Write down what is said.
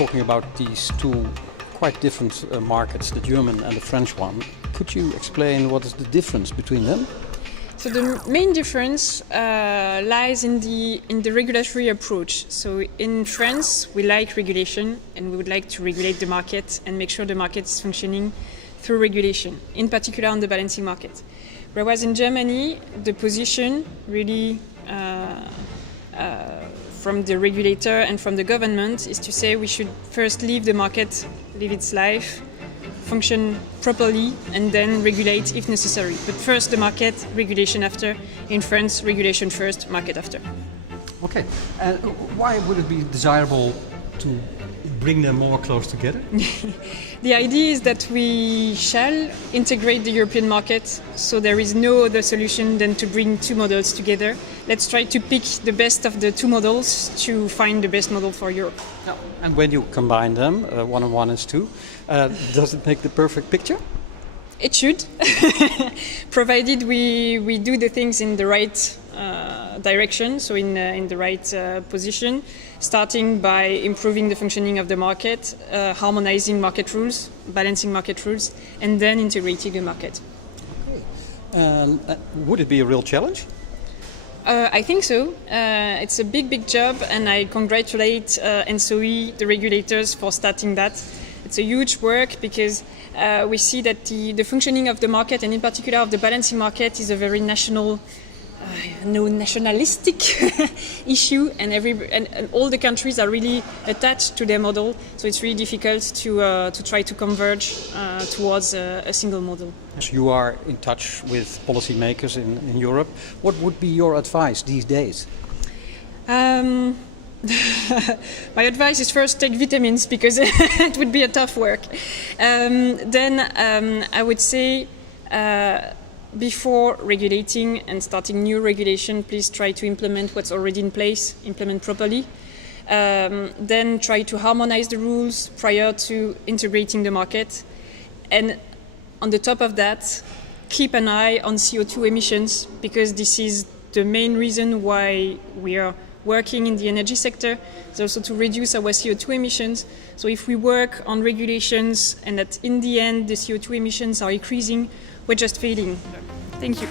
talking about these two quite different markets, the German and the French one. Could you explain what is the difference between them? So the main difference lies in the regulatory approach. So in France, we like regulation and we would like to regulate the market and make sure the market is functioning through regulation, in particular on the balancing market. Whereas in Germany, the position really from the regulator and from the government is to say we should first leave the market, live its life, function properly, and then regulate if necessary. But first the market, regulation after. In France, regulation first, market after. Okay, and why would it be desirable to bring them more close together? The idea is that we shall integrate the European market, so there is no other solution than to bring two models together. Let's try to pick the best of the two models to find the best model for Europe. And when you combine them, 1 and 1 is 2, does it make the perfect picture? It should, provided we do the things in the right direction, so in the right position, starting by improving the functioning of the market, harmonizing market rules, balancing market rules, and then integrating the market. Okay. Would it be a real challenge? I think so. It's a big job, and I congratulate ENSOE, the regulators, for starting that. It's a huge work because we see that the functioning of the market, and in particular of the balancing market, is a very nationalistic issue, and all the countries are really attached to their model. So it's really difficult to try to converge towards a single model. So you are in touch with policymakers in Europe. What would be your advice these days? My advice is first take vitamins, because it would be a tough work. Then I would say before regulating and starting new regulation, please try to implement what's already in place, implement properly. Then try to harmonize the rules prior to integrating the market. And on the top of that, keep an eye on CO2 emissions, because this is the main reason why we are working in the energy sector. It's also to reduce our CO2 emissions. So if we work on regulations and that in the end the CO2 emissions are increasing, we're just failing. Thank you.